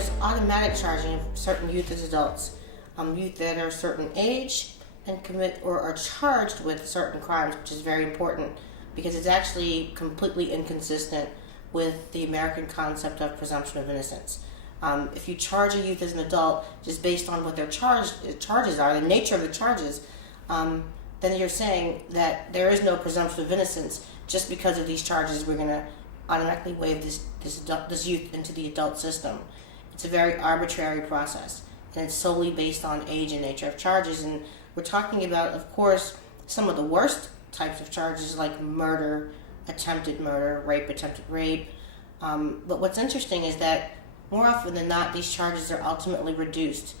there's automatic charging of certain youth as adults. Youth that are a certain age and commit or are charged with certain crimes, which is very important because it's actually completely inconsistent with the American concept of presumption of innocence. If you charge a youth as an adult just based on what their charges are, the nature of the charges, then you're saying that there is no presumption of innocence. Just because of these charges, we're going to automatically waive this youth into the adult system. It's a very arbitrary process, and it's solely based on age and nature of charges. And we're talking about, of course, some of the worst types of charges like murder, attempted murder, rape, attempted rape. But what's interesting is that more often than not, these charges are ultimately reduced.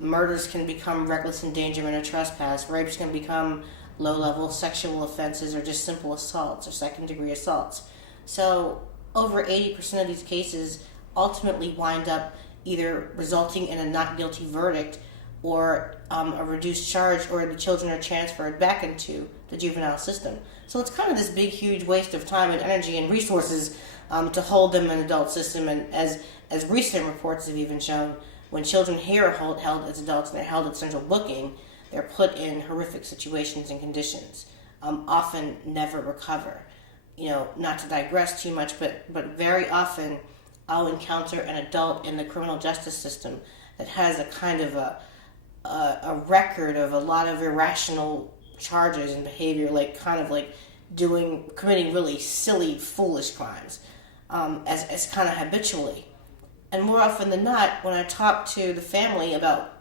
Murders can become reckless endangerment or trespass. Rapes can become low-level sexual offenses or just simple assaults or second-degree assaults. So over 80% of these cases ultimately wind up either resulting in a not guilty verdict or a reduced charge, or the children are transferred back into the juvenile system. So it's kind of this big, huge waste of time and energy and resources to hold them in the adult system. And as recent reports have even shown, when children here are held as adults and they're held at central booking, they're put in horrific situations and conditions, often never recover. Not to digress too much, but very often I'll encounter an adult in the criminal justice system that has a kind of a record of a lot of irrational charges and behavior, committing really silly, foolish crimes, as kind of habitually. And more often than not, when I talk to the family about,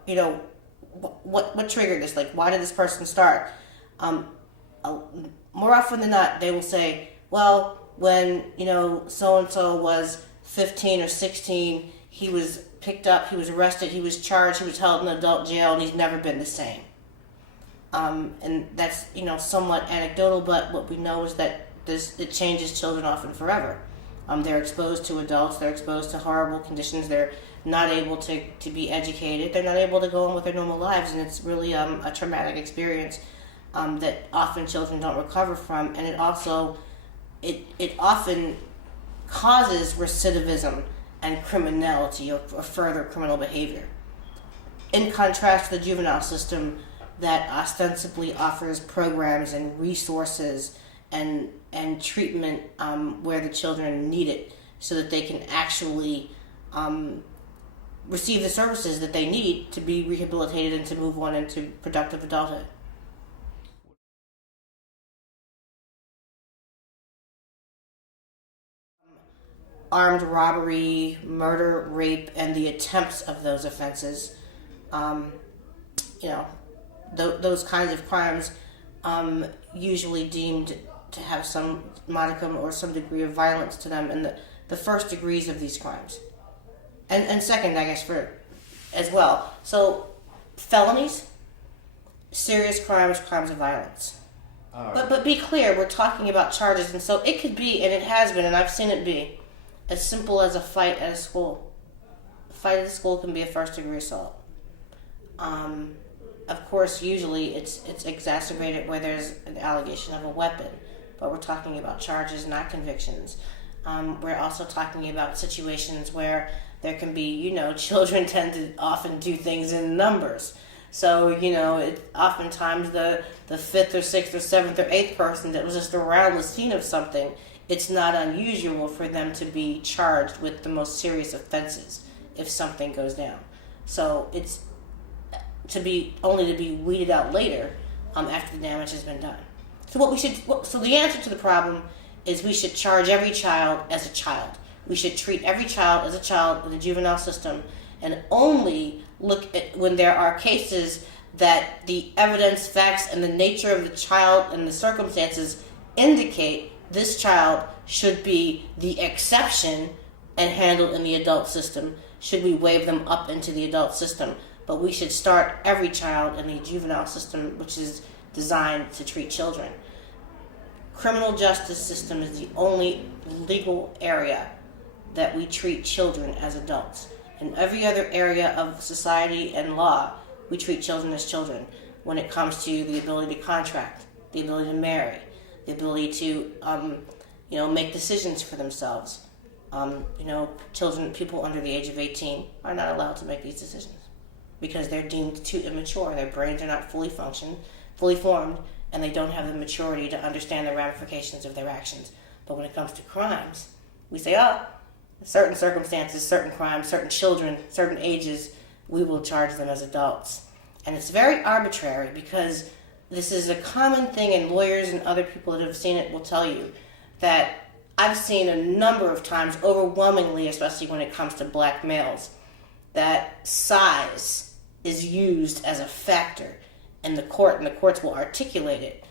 what triggered this, like why did this person start? More often than not, they will say, well, when, so-and-so was 15 or 16, he was picked up, he was arrested, he was charged, he was held in adult jail, and he's never been the same. And that's, somewhat anecdotal, but what we know is that it changes children often forever. They're exposed to adults, they're exposed to horrible conditions, they're not able to be educated, they're not able to go on with their normal lives, and it's really a traumatic experience that often children don't recover from, and it often causes recidivism and criminality or further criminal behavior. In contrast to the juvenile system that ostensibly offers programs and resources and treatment where the children need it so that they can actually receive the services that they need to be rehabilitated and to move on into productive adulthood. Armed robbery, murder, rape, and the attempts of those offenses, those kinds of crimes usually deemed to have some modicum or some degree of violence to them, and the first degrees of these crimes. And second, I guess, as well. So, felonies, serious crimes, crimes of violence. Right. But be clear, we're talking about charges, and so it could be, and it has been, and I've seen it be, as simple as a fight at a school. A fight at a school can be a first-degree assault. Of course, usually it's exacerbated where there's an allegation of a weapon, but we're talking about charges, not convictions. We're also talking about situations where there can be, children tend to often do things in numbers. So, oftentimes the fifth or sixth or seventh or eighth person that was just around the scene of something, it's not unusual for them to be charged with the most serious offenses if something goes down. So it's to be weeded out later after the damage has been done. So the answer to the problem is we should charge every child as a child. We should treat every child as a child in the juvenile system, and only look at when there are cases that the evidence, facts, and the nature of the child and the circumstances indicate this child should be the exception and handled in the adult system. Should we waive them up into the adult system? But we should start every child in the juvenile system, which is designed to treat children. Criminal justice system is the only legal area that we treat children as adults. In every other area of society and law, we treat children as children when it comes to the ability to contract, the ability to marry, the ability to make decisions for themselves. People under the age of 18 are not allowed to make these decisions because they're deemed too immature. Their brains are not fully formed, and they don't have the maturity to understand the ramifications of their actions. But when it comes to crimes, we say, certain circumstances, certain crimes, certain children, certain ages, we will charge them as adults. And it's very arbitrary because this is a common thing, and lawyers and other people that have seen it will tell you that I've seen a number of times, overwhelmingly, especially when it comes to black males, that size is used as a factor in the court, and the courts will articulate it,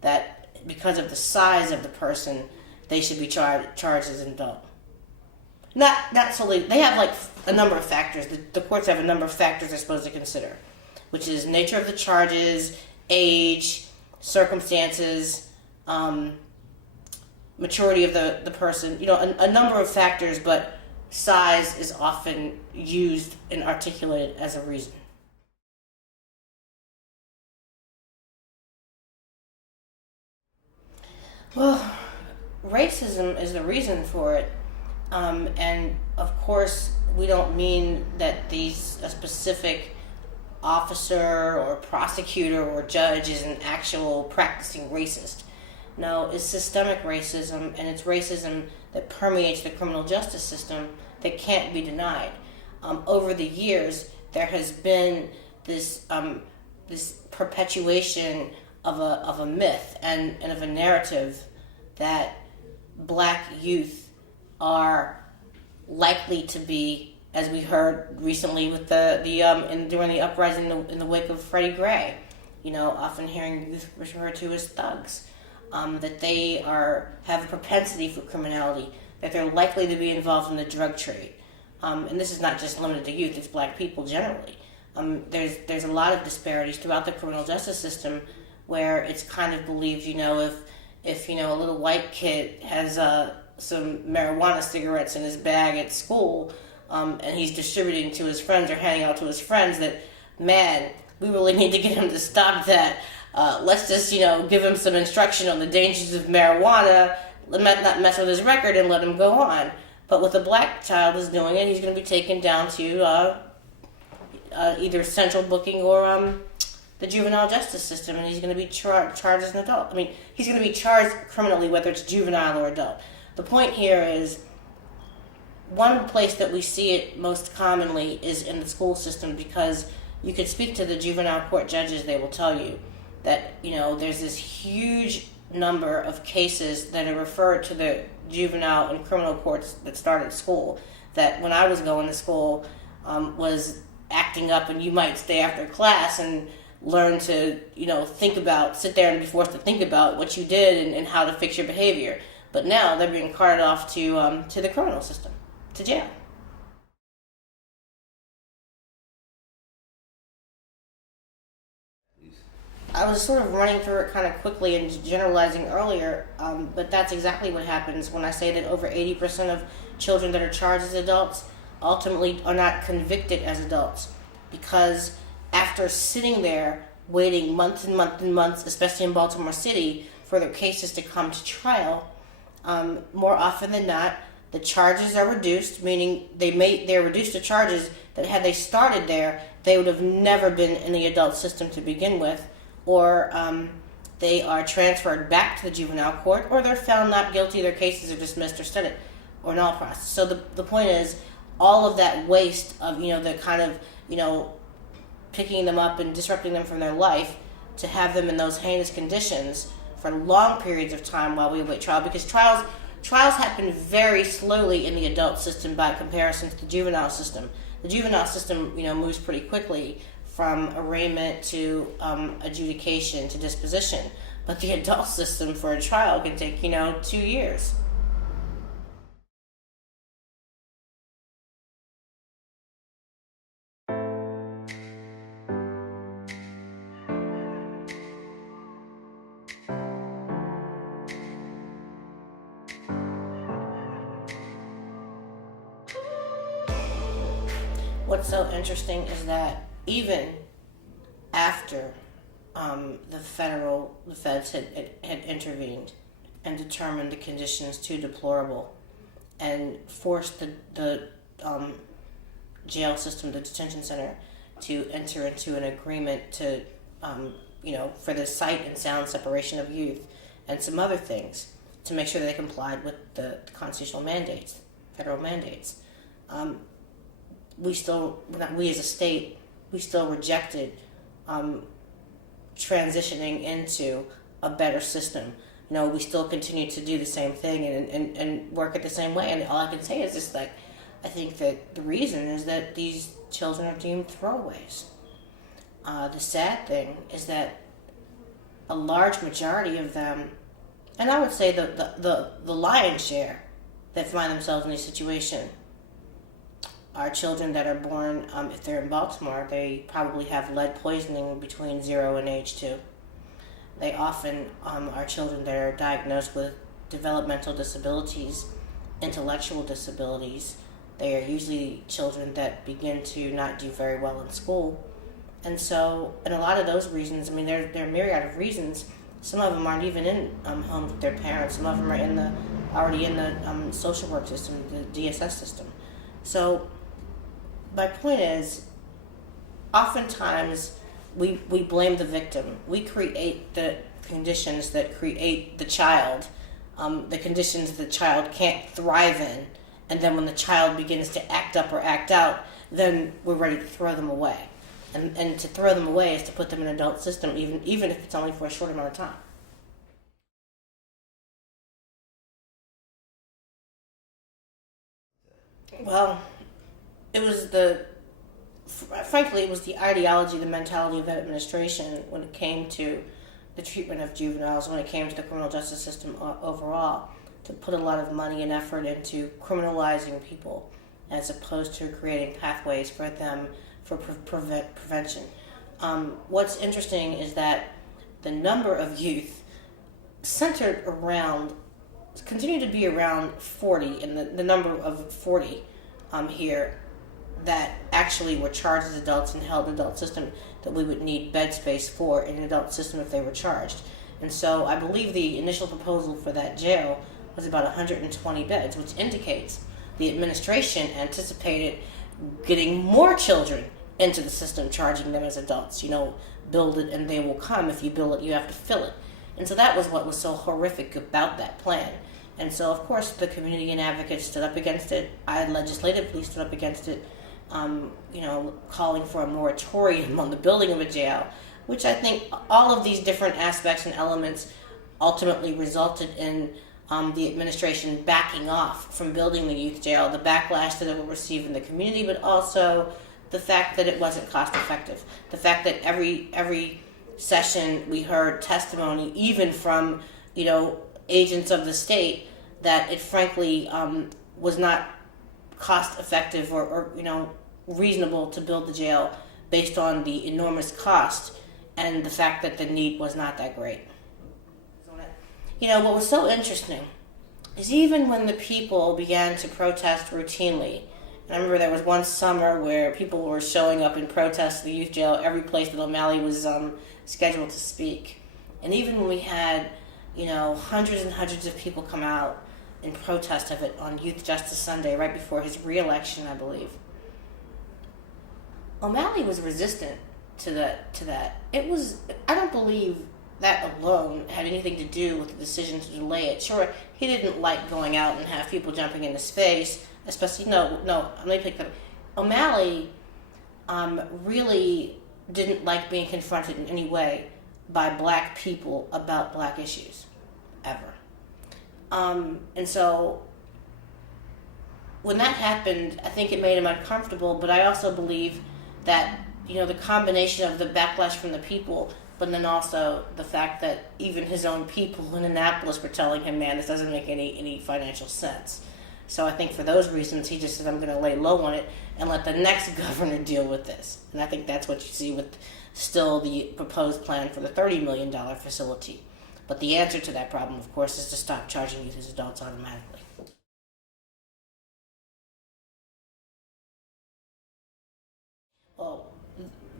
that because of the size of the person, they should be charged as an adult. Not solely. They have like a number of factors. The courts have a number of factors they're supposed to consider, which is nature of the charges, age, circumstances, maturity of the person, a number of factors, but size is often used and articulated as a reason. Well, racism is the reason for it. And of course, we don't mean that a specific officer or prosecutor or judge is an actual practicing racist. No, it's systemic racism, and it's racism that permeates the criminal justice system that can't be denied. Over the years, there has been this perpetuation of a myth and of a narrative that black youth are likely to be, as we heard recently with during the uprising in the wake of Freddie Gray, often hearing youth referred to as thugs. That they have a propensity for criminality, that they're likely to be involved in the drug trade. And this is not just limited to youth, it's black people generally. There's a lot of disparities throughout the criminal justice system where it's kind of believed, if a little white kid has some marijuana cigarettes in his bag at school, and he's distributing to his friends or handing out to his friends, that, man, we really need to get him to stop that. Let's just, give him some instruction on the dangers of marijuana, not mess with his record, and let him go on. But with a black child is doing it, he's going to be taken down to either central booking or the juvenile justice system, and he's going to be charged as an adult. I mean, he's going to be charged criminally, whether it's juvenile or adult. The point here is, one place that we see it most commonly is in the school system, because you could speak to the juvenile court judges, they will tell you that, there's this huge number of cases that are referred to the juvenile and criminal courts that start at school, that when I was going to school was acting up, and you might stay after class and learn to, sit there and be forced to think about what you did and how to fix your behavior. But now they're being carted off to the criminal system, to jail. I was sort of running through it kind of quickly and generalizing earlier, but that's exactly what happens when I say that over 80% of children that are charged as adults ultimately are not convicted as adults, because after sitting there waiting months and months and months, especially in Baltimore City, for their cases to come to trial, more often than not, the charges are reduced, meaning they're reduced to charges that had they started there, they would have never been in the adult system to begin with, or they are transferred back to the juvenile court, or they're found not guilty, their cases are dismissed or studied, or null process. So the point is, all of that waste of, the kind of, picking them up and disrupting them from their life, to have them in those heinous conditions for long periods of time while we await trial, because trials happen very slowly in the adult system by comparison to the juvenile system. The juvenile system, moves pretty quickly from arraignment to adjudication to disposition, but the adult system for a trial can take 2 years. What's so interesting is that even after the feds had intervened and determined the conditions too deplorable, and force the jail system, the detention center, to enter into an agreement to, for the sight and sound separation of youth and some other things to make sure that they complied with the constitutional mandates, federal mandates. We as a state, we still rejected transitioning into a better system. We still continue to do the same thing and work it the same way. And all I can say is just like, I think that the reason is that these children are deemed throwaways. The sad thing is that a large majority of them, and I would say the lion's share that find themselves in this situation, are children that are born, if they're in Baltimore, they probably have lead poisoning between 0 and age 2. They often are children that are diagnosed with developmental disabilities, intellectual disabilities. They are usually children that begin to not do very well in school. And so, and a lot of those reasons, there are a myriad of reasons. Some of them aren't even in homes with their parents. Some of them are already in the social work system, the DSS system. So, my point is, oftentimes we blame the victim. We create the conditions that create the child, the conditions the child can't thrive in, and then when the child begins to act up or act out, then we're ready to throw them away. And to throw them away is to put them in an adult system, even if it's only for a short amount of time. Well, it was frankly, it was the ideology, the mentality of that administration when it came to the treatment of juveniles, when it came to the criminal justice system overall, to put a lot of money and effort into criminalizing people as opposed to creating pathways for them for prevention. What's interesting is that the number of youth centered around, continue to be around 40, and the number of 40 here that actually were charged as adults and held in adult system that we would need bed space for in an adult system if they were charged. And so I believe the initial proposal for that jail was about 120 beds, which indicates the administration anticipated getting more children into the system, charging them as adults. Build it and they will come. If you build it, you have to fill it. And so that was what was so horrific about that plan. And so, of course, the community and advocates stood up against it. I legislatively stood up against it, calling for a moratorium on the building of a jail, which I think all of these different aspects and elements ultimately resulted in the administration backing off from building the youth jail, the backlash that it will receive in the community, but also the fact that it wasn't cost effective. The fact that every session we heard testimony, even from, agents of the state, that it frankly was not cost effective or reasonable to build the jail based on the enormous cost and the fact that the need was not that great. What was so interesting is even when the people began to protest routinely, and I remember there was one summer where people were showing up in protest to the youth jail, every place that O'Malley was scheduled to speak. And even when we had, hundreds and hundreds of people come out in protest of it on Youth Justice Sunday, right before his re-election, I believe, O'Malley was resistant to that. It was, I don't believe that alone had anything to do with the decision to delay it. Sure, he didn't like going out and have people jumping in his face, especially, let me pick that up. O'Malley really didn't like being confronted in any way by black people about black issues, ever. And so when that happened, I think it made him uncomfortable, but I also believe that, the combination of the backlash from the people, but then also the fact that even his own people in Annapolis were telling him, man, this doesn't make any financial sense. So I think for those reasons, he just said, I'm going to lay low on it and let the next governor deal with this. And I think that's what you see with still the proposed plan for the $30 million facility. But the answer to that problem, of course, is to stop charging youth as adults automatically. Well,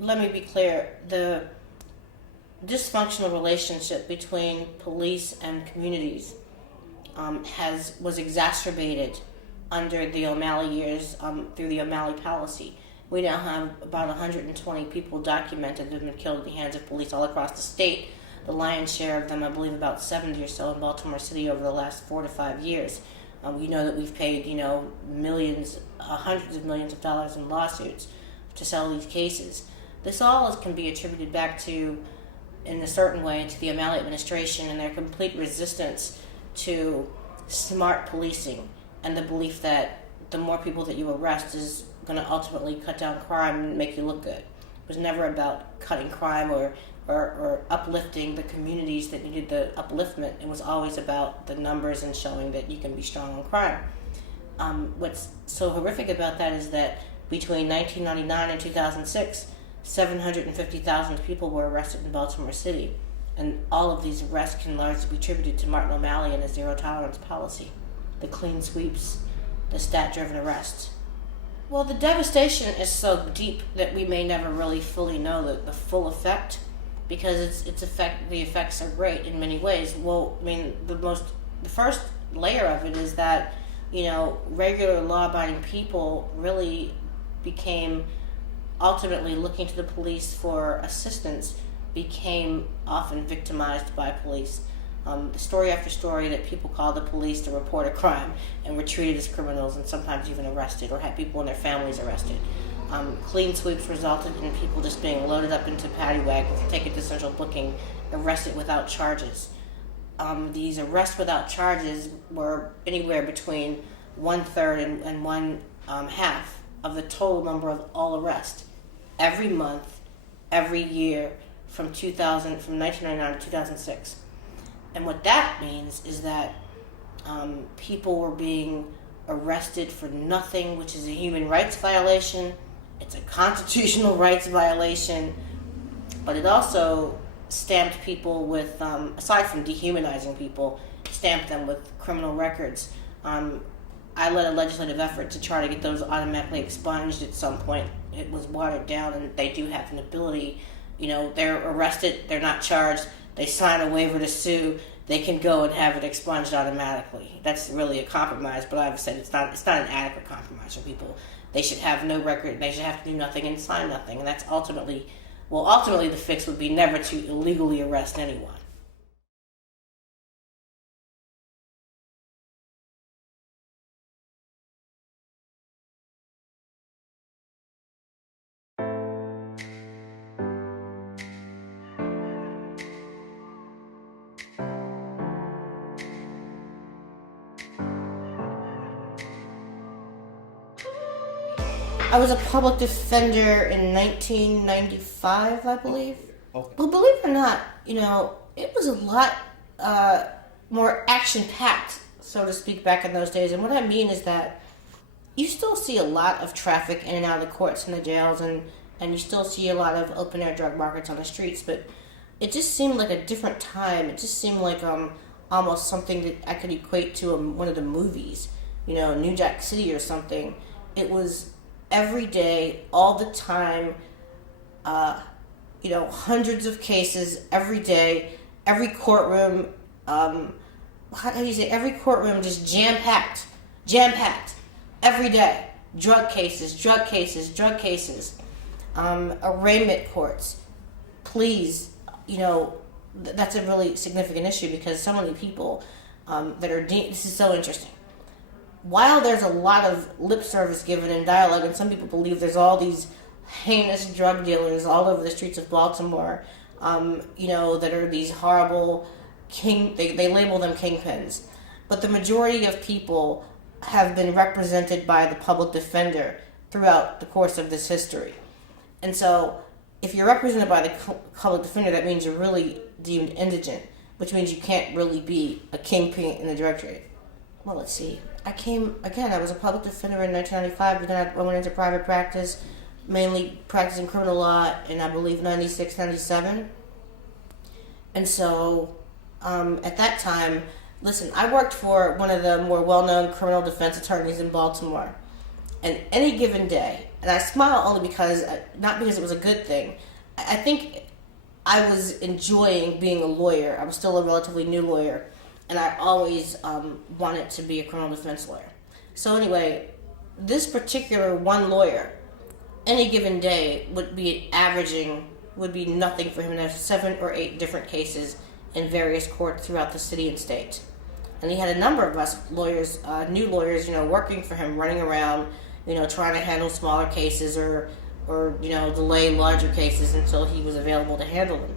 let me be clear. The dysfunctional relationship between police and communities was exacerbated under the O'Malley years, through the O'Malley policy. We now have about 120 people documented that have been killed at the hands of police all across the state. The lion's share of them, I believe about 70 or so in Baltimore City over the last 4 to 5 years. We know that we've paid, millions, hundreds of millions of dollars in lawsuits to settle these cases. This all can be attributed back to, in a certain way, to the O'Malley administration and their complete resistance to smart policing and the belief that the more people that you arrest is going to ultimately cut down crime and make you look good. It was never about cutting crime or uplifting the communities that needed the upliftment. It was always about the numbers and showing that you can be strong on crime. What's so horrific about that is that between 1999 and 2006, 750,000 people were arrested in Baltimore City, and all of these arrests can largely be attributed to Martin O'Malley and his zero-tolerance policy, the clean sweeps, the stat-driven arrests. Well, the devastation is so deep that we may never really fully know the full effect, because the effects are great in many ways. Well, I mean, the first layer of it is that, regular law-abiding people really became, ultimately looking to the police for assistance, became often victimized by police. The story after story that people called the police to report a crime and were treated as criminals and sometimes even arrested, or had people in their families arrested. Clean sweeps resulted in people just being loaded up into paddy wagons, taken to central booking, arrested without charges. These arrests without charges were anywhere between 1/3 and one half of the total number of all arrests every month, every year from 1999 to 2006. And what that means is that people were being arrested for nothing, which is a human rights violation. It's a constitutional rights violation, but it also stamped people with, aside from dehumanizing people, stamped them with criminal records. I led a legislative effort to try to get those automatically expunged at some point. It was watered down, and they do have an ability. They're arrested, they're not charged, they sign a waiver to sue, they can go and have it expunged automatically. That's really a compromise, but I've said it's not an adequate compromise for people. They should have no record, they should have to do nothing and sign nothing, and that's ultimately the fix would be never to illegally arrest anyone. I was a public defender in 1995, I believe. Okay. Well, believe it or not, it was a lot more action-packed, so to speak, back in those days. And what I mean is that you still see a lot of traffic in and out of the courts and the jails, and you still see a lot of open-air drug markets on the streets, but it just seemed like a different time. It just seemed like almost something that I could equate to one of the movies, New Jack City or something. It was every day, all the time, hundreds of cases every day, every courtroom, every courtroom just jam-packed, every day. Drug cases, arraignment courts, pleas, that's a really significant issue because so many people that are this is so interesting. While there's a lot of lip service given in dialogue, and some people believe there's all these heinous drug dealers all over the streets of Baltimore, that are these horrible they label them kingpins. But the majority of people have been represented by the public defender throughout the course of this history. And so if you're represented by the public defender, that means you're really deemed indigent, which means you can't really be a kingpin in the drug trade. Well, let's see. I was a public defender in 1995, but then I went into private practice, mainly practicing criminal law in, I believe, 96, 97. And so, at that time, listen, I worked for one of the more well-known criminal defense attorneys in Baltimore. And any given day, and I smile only not because it was a good thing, I think I was enjoying being a lawyer. I was still a relatively new lawyer. And I always wanted to be a criminal defense lawyer. So anyway, this particular one lawyer, any given day would be nothing for him to have 7 or 8 different cases in various courts throughout the city and state. And he had a number of us lawyers, new lawyers, working for him, running around, trying to handle smaller cases or delay larger cases until he was available to handle them.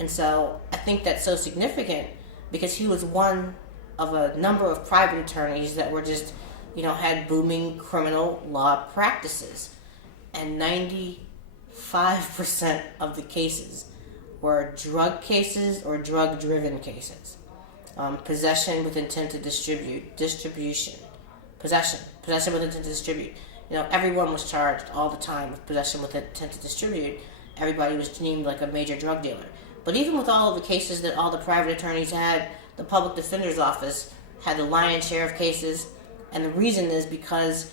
And so I think that's so significant because he was one of a number of private attorneys that were just, had booming criminal law practices. And 95% of the cases were drug cases or drug-driven cases. Possession with intent to distribution. Possession with intent to distribute. Everyone was charged all the time with possession with intent to distribute. Everybody was deemed like a major drug dealer. But even with all of the cases that all the private attorneys had, the public defender's office had the lion's share of cases. And the reason is because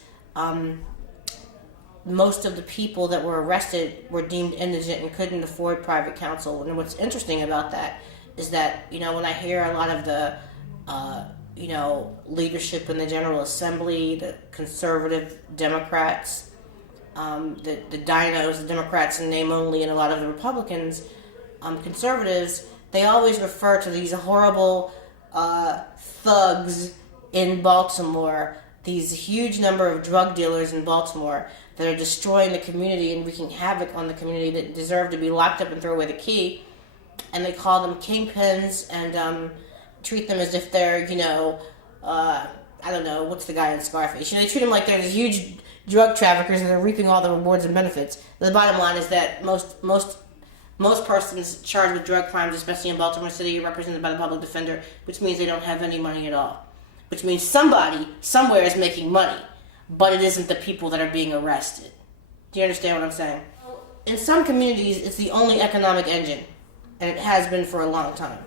most of the people that were arrested were deemed indigent and couldn't afford private counsel. And what's interesting about that is that, when I hear a lot of the, leadership in the General Assembly, the conservative Democrats, the dinos, the Democrats in name only, and a lot of the Republicans, conservatives, they always refer to these horrible thugs in Baltimore, these huge number of drug dealers in Baltimore that are destroying the community and wreaking havoc on the community that deserve to be locked up and throw away the key. And they call them kingpins and treat them as if they're, I don't know, what's the guy in Scarface? They treat them like they're these huge drug traffickers and they're reaping all the rewards and benefits. The bottom line is that most persons charged with drug crimes, especially in Baltimore City, are represented by the public defender, which means they don't have any money at all. Which means somebody, somewhere is making money, but it isn't the people that are being arrested. Do you understand what I'm saying? In some communities, it's the only economic engine, and it has been for a long time.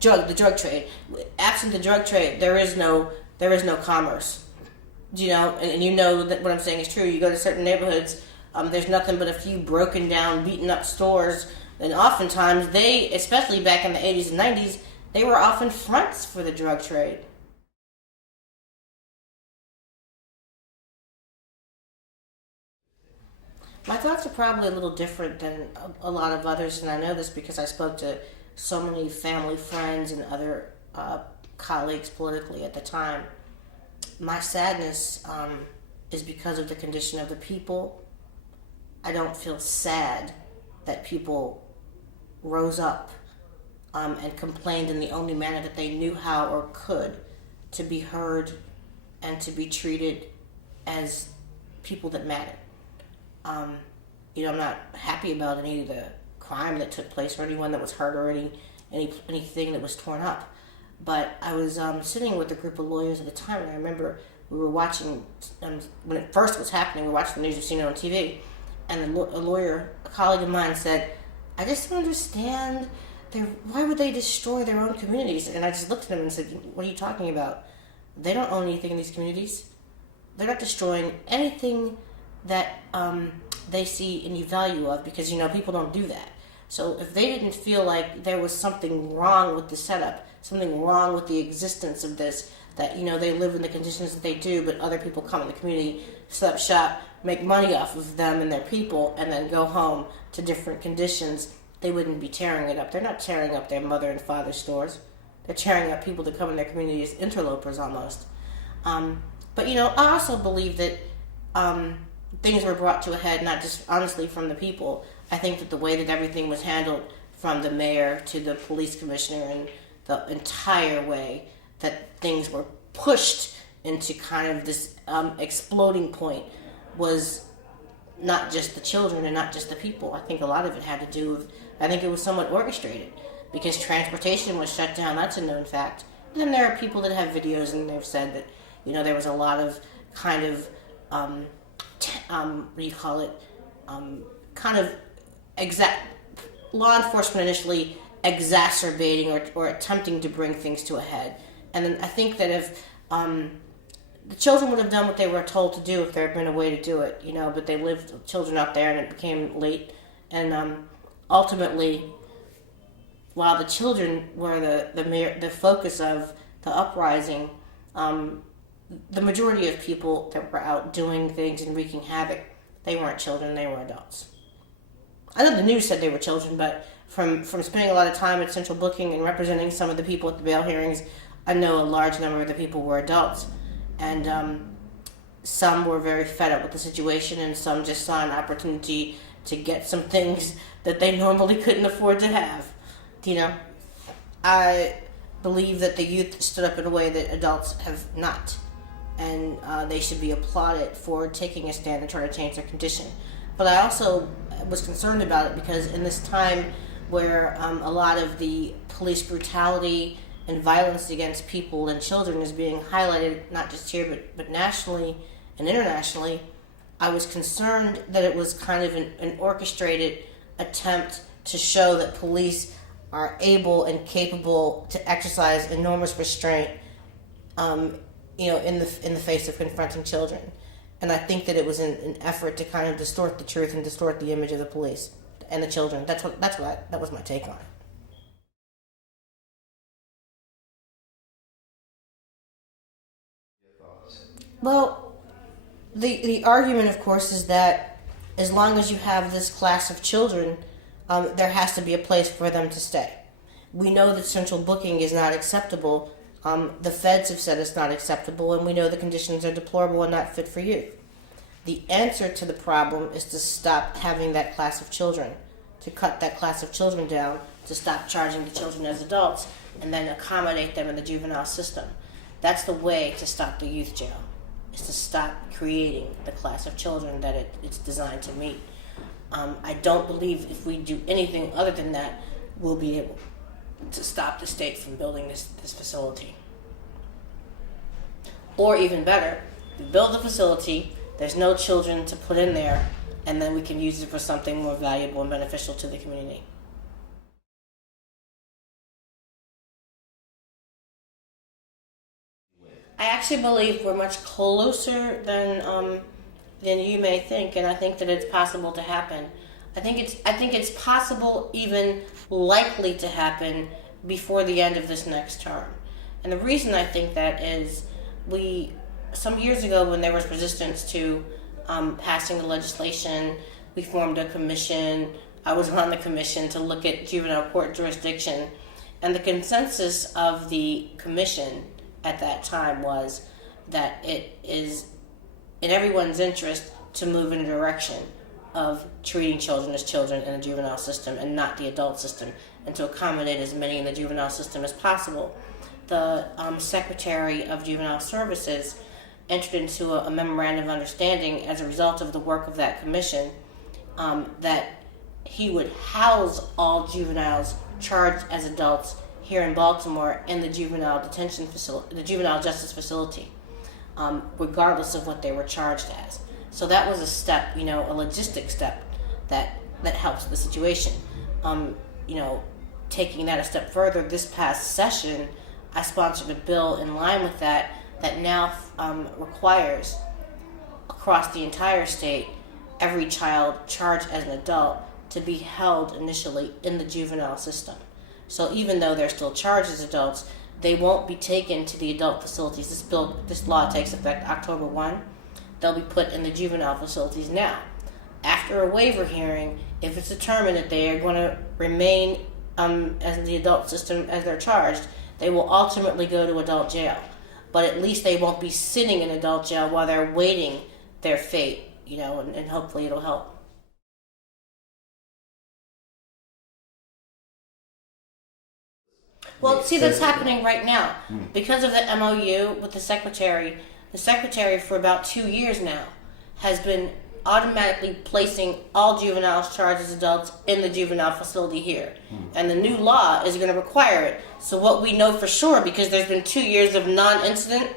The drug trade. Absent the drug trade, there is no commerce. And that what I'm saying is true. You go to certain neighborhoods, there's nothing but a few broken down, beaten up stores, and oftentimes they, especially back in the 80s and 90s, they were often fronts for the drug trade. My thoughts are probably a little different than a lot of others, and I know this because I spoke to so many family friends and other colleagues politically at the time. My sadness is because of the condition of the people. I don't feel sad that people rose up and complained in the only manner that they knew how or could to be heard and to be treated as people that mattered. I'm not happy about any of the crime that took place or anyone that was hurt or anything that was torn up. But I was sitting with a group of lawyers at the time, and I remember we were watching, when it first was happening, we were watching the news, you've seen it on TV, and a colleague of mine said, I just don't understand, why would they destroy their own communities? And I just looked at him and said, what are you talking about? They don't own anything in these communities. They're not destroying anything that they see any value of, because people don't do that. So if they didn't feel like there was something wrong with the setup, something wrong with the existence of this, that they live in the conditions that they do, but other people come in the community, set up shop, make money off of them and their people, and then go home to different conditions, they wouldn't be tearing it up. They're not tearing up their mother and father's stores. They're tearing up people that come in their community as interlopers almost. But I also believe that things were brought to a head, not just honestly from the people. I think that the way that everything was handled, from the mayor to the police commissioner, and the entire way that things were pushed into kind of this exploding point, was not just the children and not just the people. I think a lot of it had to do with, I think it was somewhat orchestrated, because transportation was shut down. That's a known fact. And then there are people that have videos, and they've said that there was a lot of kind of law enforcement initially exacerbating or attempting to bring things to a head. And then I think that if the children would have done what they were told to do if there had been a way to do it, but they lived children out there and it became late. And ultimately, while the children were the focus of the uprising, the majority of people that were out doing things and wreaking havoc, they weren't children, they were adults. I know the news said they were children, but from spending a lot of time at central booking and representing some of the people at the bail hearings, I know a large number of the people were adults. And some were very fed up with the situation, and some just saw an opportunity to get some things that they normally couldn't afford to have. You know, I believe that the youth stood up in a way that adults have not. And they should be applauded for taking a stand and trying to change their condition. But I also was concerned about it because in this time where a lot of the police brutality and violence against people and children is being highlighted, not just here but nationally and internationally, I was concerned that it was kind of an orchestrated attempt to show that police are able and capable to exercise enormous restraint in the face of confronting children. And I think that it was an effort to kind of distort the truth and distort the image of the police and the children. That was my take on it. Well, the argument, of course, is that as long as you have this class of children, there has to be a place for them to stay. We know that central booking is not acceptable. The feds have said it's not acceptable, and we know the conditions are deplorable and not fit for youth. The answer to the problem is to stop having that class of children, to cut that class of children down, to stop charging the children as adults, and then accommodate them in the juvenile system. That's the way to stop the youth jail, is to stop creating the class of children that it's designed to meet. I don't believe if we do anything other than that, we'll be able to stop the state from building this facility. Or even better, we build the facility, there's no children to put in there, and then we can use it for something more valuable and beneficial to the community. I actually believe we're much closer than you may think, and I think that it's possible to happen. I think it's possible, even likely to happen before the end of this next term. And the reason I think that is some years ago when there was resistance to passing the legislation, we formed a commission. I was on the commission to look at juvenile court jurisdiction, and the consensus of the commission at that time was that it is in everyone's interest to move in a direction of treating children as children in the juvenile system and not the adult system, and to accommodate as many in the juvenile system as possible. The Secretary of Juvenile Services entered into a memorandum of understanding as a result of the work of that commission that he would house all juveniles charged as adults here in Baltimore in the juvenile detention facility, the juvenile justice facility, regardless of what they were charged as. So that was a step, a logistic step that helps the situation. Taking that a step further, this past session, I sponsored a bill in line with that now requires across the entire state every child charged as an adult to be held initially in the juvenile system. So even though they're still charged as adults, they won't be taken to the adult facilities. This law takes effect October 1. They'll be put in the juvenile facilities now. After a waiver hearing, if it's determined that they are going to remain as in the adult system as they're charged, they will ultimately go to adult jail. But at least they won't be sitting in adult jail while they're waiting their fate, and hopefully it'll help. Well, see, that's happening right now. Because of the MOU with the secretary for about 2 years now has been automatically placing all juveniles charged as adults in the juvenile facility here. And the new law is going to require it. So what we know for sure, because there's been 2 years of non-incident,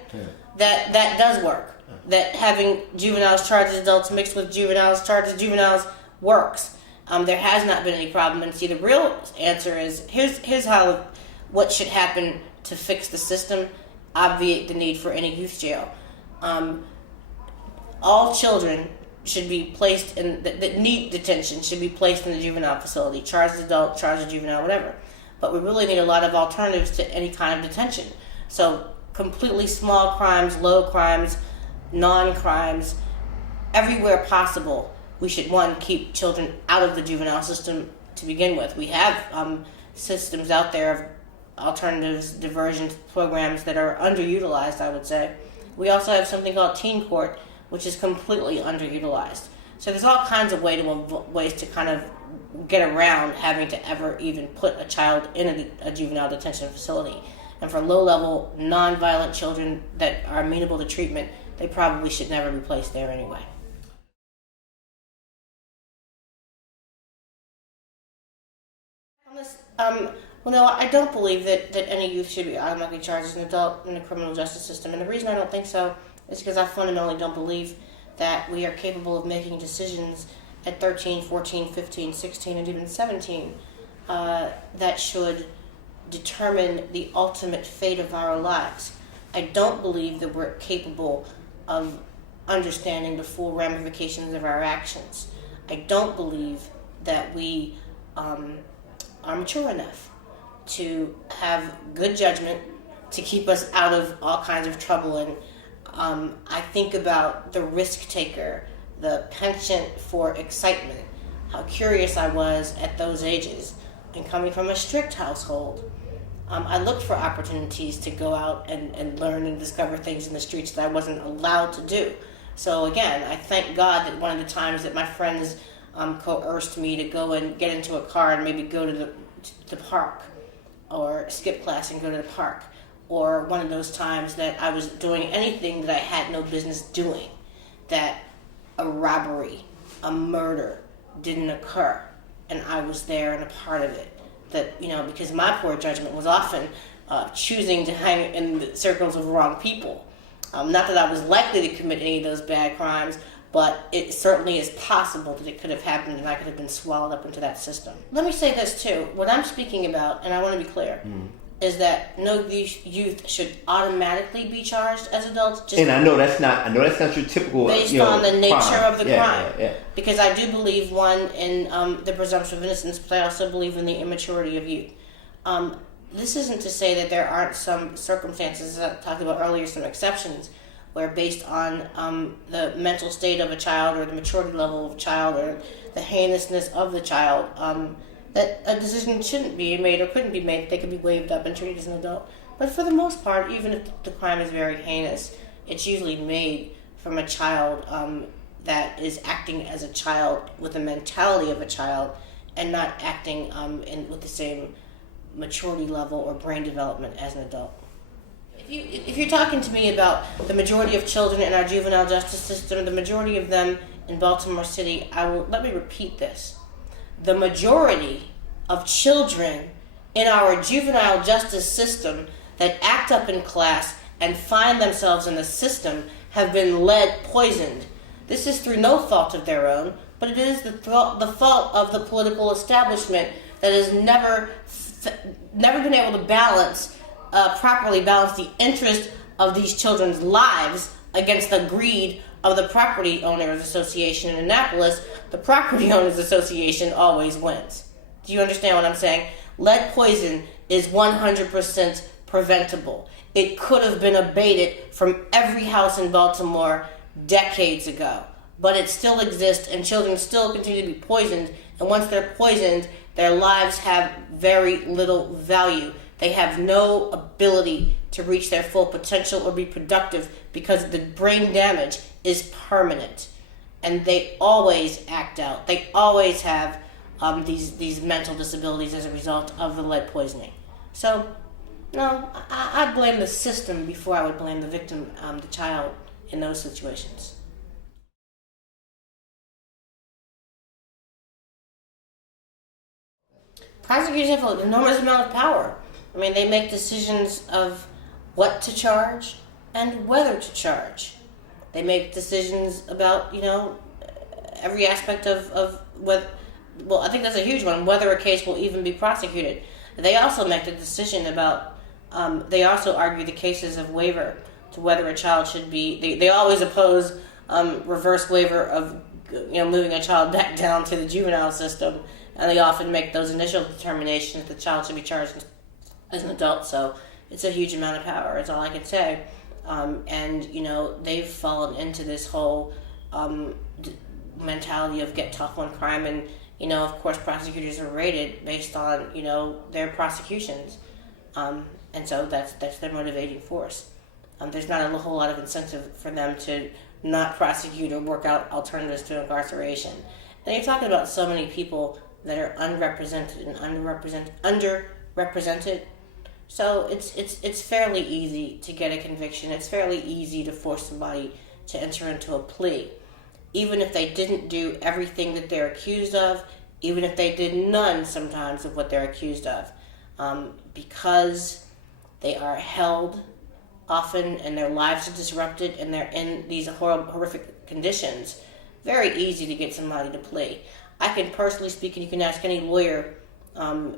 that does work. That having juveniles charged as adults mixed with juveniles charged as juveniles works. There has not been any problem. And see, the real answer is, here's how what should happen to fix the system, obviate the need for any youth jail. All children should be placed that need detention should be placed in the juvenile facility, charged as adult, charged as juvenile, whatever. But we really need a lot of alternatives to any kind of detention. So completely small crimes, low crimes, non-crimes, everywhere possible. We should, one, keep children out of the juvenile system to begin with. We have systems out there of alternatives, diversion programs that are underutilized, I would say. We also have something called teen court, which is completely underutilized. So there's all kinds of ways to kind of get around having to ever even put a child in a juvenile detention facility. And for low-level, non-violent children that are amenable to treatment, they probably should never be placed there anyway. Well, no, I don't believe that any youth should be automatically charged as an adult in the criminal justice system. And the reason I don't think so is because I fundamentally don't believe that we are capable of making decisions at 13, 14, 15, 16, and even 17 that should determine the ultimate fate of our lives. I don't believe that we're capable of understanding the full ramifications of our actions. I don't believe that we are mature enough to have good judgment to keep us out of all kinds of trouble. And I think about the risk taker, the penchant for excitement, how curious I was at those ages. And coming from a strict household, I looked for opportunities to go out and learn and discover things in the streets that I wasn't allowed to do. So again, I thank God that one of the times that my friends coerced me to go and get into a car and maybe go to the park, or skip class and go to the park, or one of those times that I was doing anything that I had no business doing, that a robbery, a murder didn't occur, and I was there and a part of it. That, because my poor judgment was often choosing to hang in the circles of wrong people. Not that I was likely to commit any of those bad crimes, but it certainly is possible that it could have happened and I could have been swallowed up into that system. Let me say this too. What I'm speaking about, and I want to be clear, is that no youth should automatically be charged as adults. And I know that's not your typical based on the nature crime. of the crime. Yeah. Because I do believe, one, in the presumption of innocence, but I also believe in the immaturity of youth. This isn't to say that there aren't some circumstances, as I talked about earlier, some exceptions, where based on the mental state of a child or the maturity level of a child or the heinousness of the child, that a decision shouldn't be made or couldn't be made. They could be waived up and treated as an adult. But for the most part, even if the crime is very heinous, it's usually made from a child that is acting as a child with the mentality of a child and not acting with the same maturity level or brain development as an adult. If you're talking to me about the majority of children in our juvenile justice system, the majority of them in Baltimore City, let me repeat this. The majority of children in our juvenile justice system that act up in class and find themselves in the system have been lead poisoned. This is through no fault of their own, but it is the fault of the political establishment that has never been able to properly balance the interest of these children's lives against the greed of the Property Owners Association in Annapolis. The Property Owners Association always wins. Do you understand what I'm saying? Lead poison is 100% preventable. It could have been abated from every house in Baltimore decades ago, but it still exists, and children still continue to be poisoned, and once they're poisoned, their lives have very little value. They have no ability to reach their full potential or be productive because the brain damage is permanent. And they always act out. They always have these mental disabilities as a result of the lead poisoning. So, no, I blame the system before I would blame the victim, the child, in those situations. Prosecutors have an enormous amount of power. I mean, they make decisions of what to charge and whether to charge. They make decisions about, every aspect of whether, well, I think that's a huge one, whether a case will even be prosecuted. They also make the decision about, they also argue the cases of waiver to whether a child should be, they always oppose reverse waiver of, moving a child back down to the juvenile system, and they often make those initial determinations that the child should be charged as an adult. So it's a huge amount of power. Is all I can say. And they've fallen into this whole mentality of get tough on crime, and of course prosecutors are rated based on their prosecutions, and so that's their motivating force. There's not a whole lot of incentive for them to not prosecute or work out alternatives to incarceration. And you're talking about so many people that are unrepresented and underrepresented. So it's fairly easy to get a conviction. It's fairly easy to force somebody to enter into a plea, even if they didn't do everything that they're accused of, even if they did none sometimes of what they're accused of, because they are held often and their lives are disrupted and they're in these horrific conditions. Very easy to get somebody to plea. I can personally speak, and you can ask any lawyer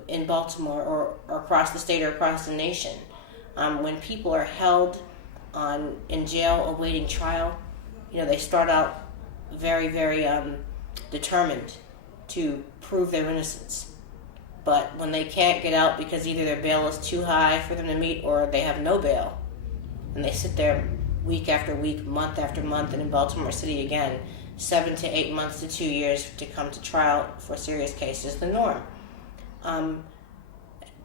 in Baltimore or across the state or across the nation. When people are held in jail awaiting trial, they start out very, very determined to prove their innocence. But when they can't get out because either their bail is too high for them to meet or they have no bail, and they sit there week after week, month after month, and in Baltimore City again, 7 to 8 months to 2 years to come to trial for serious cases, the norm.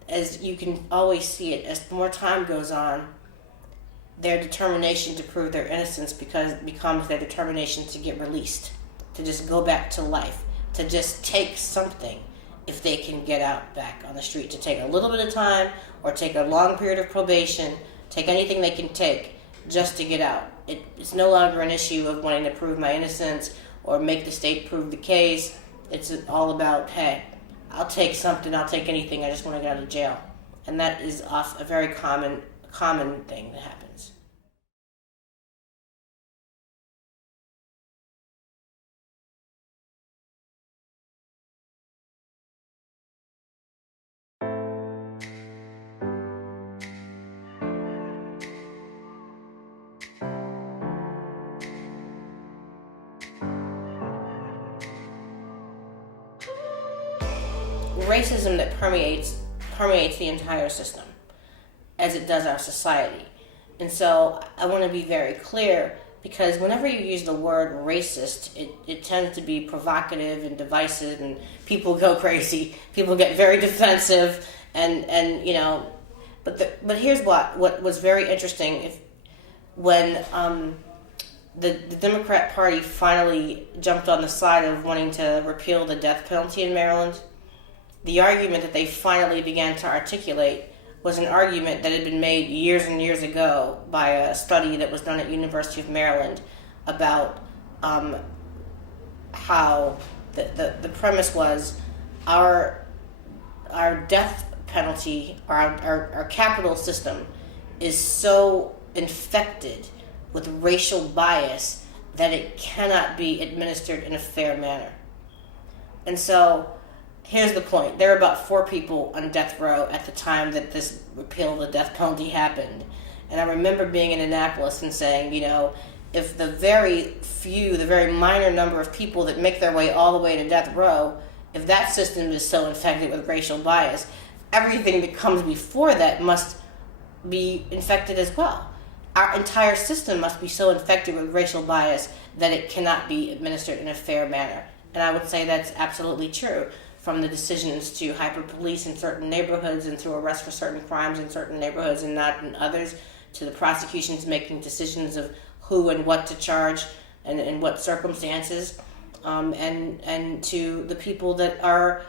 As you can always see it, as more time goes on, their determination to prove their innocence becomes their determination to get released, to just go back to life, to just take something if they can get out back on the street, to take a little bit of time or take a long period of probation, take anything they can take just to get out. It's no longer an issue of wanting to prove my innocence or make the state prove the case. It's all about, hey, I'll take something, I'll take anything, I just want to get out of jail. And that is a very common thing that happens. Racism that permeates the entire system, as it does our society. And so I want to be very clear, because whenever you use the word racist, it tends to be provocative and divisive, and people go crazy. People get very defensive, and but here's what was very interesting. When the Democrat Party finally jumped on the side of wanting to repeal the death penalty in Maryland, the argument that they finally began to articulate was an argument that had been made years and years ago by a study that was done at University of Maryland about how the premise was our death penalty, our capital system is so infected with racial bias that it cannot be administered in a fair manner. And so here's the point. There were about 4 people on death row at the time that this repeal of the death penalty happened. And I remember being in Annapolis and saying, if the very minor number of people that make their way all the way to death row, if that system is so infected with racial bias, everything that comes before that must be infected as well. Our entire system must be so infected with racial bias that it cannot be administered in a fair manner. And I would say that's absolutely true. From the decisions to hyper-police in certain neighborhoods and to arrest for certain crimes in certain neighborhoods and not in others, to the prosecutions making decisions of who and what to charge and in what circumstances, and to the people that are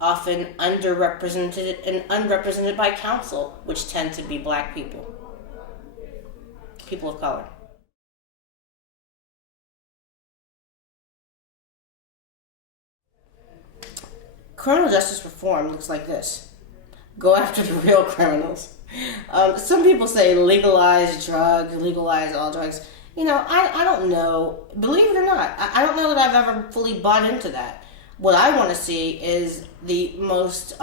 often underrepresented and unrepresented by counsel, which tend to be Black people of color. Criminal justice reform looks like this. Go after the real criminals. Some people say legalize drugs, legalize all drugs. I don't know. Believe it or not, I don't know that I've ever fully bought into that. What I want to see is the most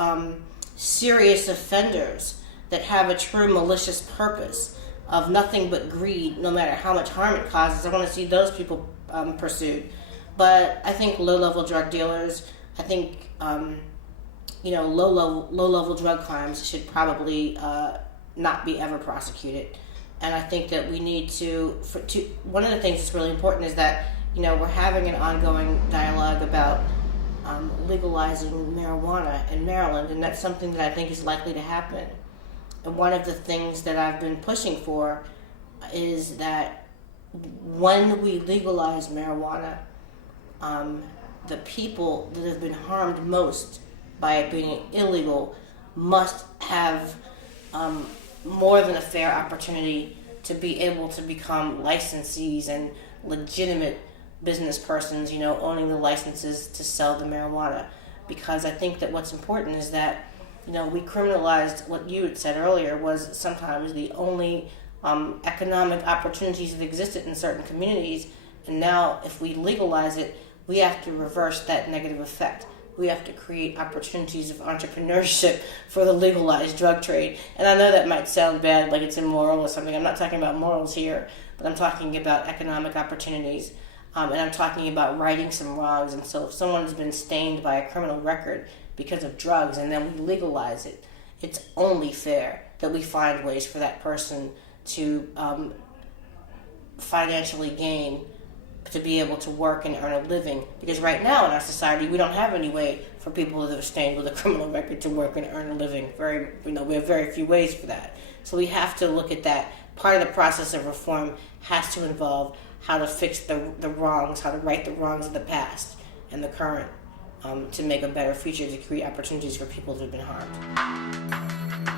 serious offenders that have a true malicious purpose of nothing but greed, no matter how much harm it causes. I want to see those people pursued. But I think low-level drug dealers, I think low-level drug crimes should probably not be ever prosecuted. And I think that we need to one of the things that's really important is that, we're having an ongoing dialogue about legalizing marijuana in Maryland, and that's something that I think is likely to happen. And one of the things that I've been pushing for is that when we legalize marijuana, the people that have been harmed most by it being illegal must have more than a fair opportunity to be able to become licensees and legitimate business persons, owning the licenses to sell the marijuana. Because I think that what's important is that, we criminalized what you had said earlier was sometimes the only economic opportunities that existed in certain communities. And now if we legalize it, we have to reverse that negative effect. We have to create opportunities of entrepreneurship for the legalized drug trade. And I know that might sound bad, like it's immoral or something. I'm not talking about morals here, but I'm talking about economic opportunities. And I'm talking about righting some wrongs. And so if someone's been stained by a criminal record because of drugs and then we legalize it, it's only fair that we find ways for that person to financially gain, to be able to work and earn a living. Because right now in our society, we don't have any way for people that are stained with a criminal record to work and earn a living. We have very few ways for that. So we have to look at that. Part of the process of reform has to involve how to fix the wrongs, how to right the wrongs of the past and the current, to make a better future, to create opportunities for people who have been harmed.